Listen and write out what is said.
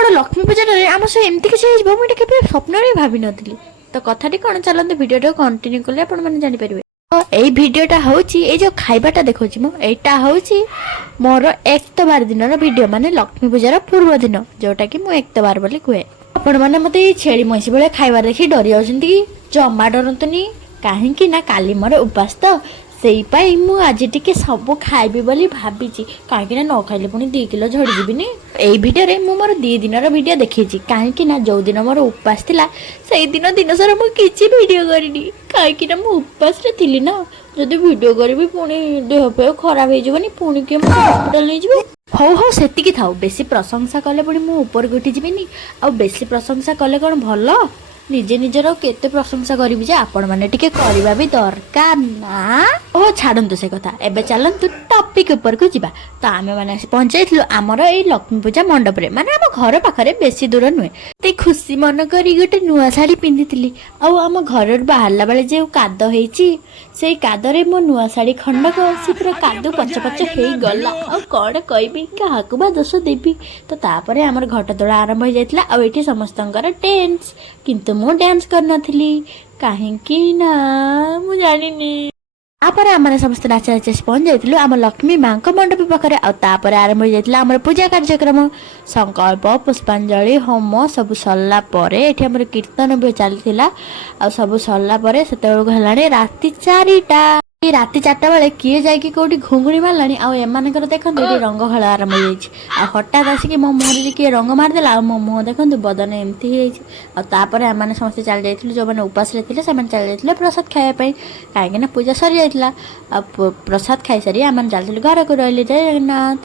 ବड़ लक्ष्मी पूजा आम सब एमती किसी मुझे केवे स्वप्न भी भावी नी। तो कथाटी कौन चलते भिडियो कंटिन्यू कले जापर। तो यही भिडियोटा हूँ जो खाइबाटा देखा यहाँ हूँ मोर एक्तबार दिन भिडियो माने लक्ष्मी पूजार पूर्व दिन जोटा कि मुझे एक्तबार बोली कहे। आपण मैंने मत छेली महिषी भाई खाइबार देखी डरी जाऊँ कि जमा डरतुनि कहीं ना काली मोर उपास तो सेई मुझे टिके सब खाइबी बोली भाभी कहीं न खाइले पुणी 2 किलो झड़ीजी। यही भिडियो मु मोर 2 दिन भिडियो देखी कहीं ना जो दिन मोर उपास थिला से दिन दिन सारा मुझे भिडियो करनी कहीं मु उपास थी ना। जदि भिडियो करी पुणी देह फेह खराब होनी पुणी किए हस्पिटाल नहीं जी। हौ हौ सेतिकी थाउ बेसी प्रशंसा कले पुणी मु ऊपर उठी जीविनी आ बेसी प्रशंसा कले कौन भल निजे निजर केते प्रशंसा करी जे आपण माने टिके करबा भी दरकार ना। ओ छाड़ंतु से कथा एबे चलंतु टॉपिक ऊपर को जिबा। तो आमे माने पहुंचाइथलु हमर ए लक्ष्मी पूजा मंडप रे माने हम घर पाखरे बेसी दूर नुहे। ते खुशी मन करी गोटे नुआ साड़ी पिंधिथिली आ हम घर बाहरला बेले जे कादो हेची से कादरे मो नुआ साड़ी खंडक से पूरा कादो पच पच हे गला आ कोन कहबी काहाकू बा दोष देबी। तो तापरे हमर घट तोड़ा आरंभ हो जाइतला आ एठी समस्तंकर टेंस किंतु मु डांस कर नथिली काहेकि ना मु जानिनी। तापरे आमने समस्त नाचा नाचा पहुंच जाइलु आम लक्ष्मी माँ मंडप पाखे आपर आरंभ हो जाता आम पूजा कार्यक्रम संकल्प पुष्पांजलि होम सब सरला ये आम कीर्तन भी चलता आ सब सरला से राति 4टा राति 4टा बेले किए जाकि कौटी घुंगुड़ी मारानी आमर देखो ये रंग खेल आरंभ हो हठात आसिक मो मुहर किए रंग मारिदेला आ मो मुह देखो बदन एमती होपर आम समस्त चल जाइए जो मैंने उपास थे चल जाते प्रसाद खायापी कहीं पूजा सरी जाता प्रसाद खाई सारी आम चलते घर को रही जय जगन्नाथ।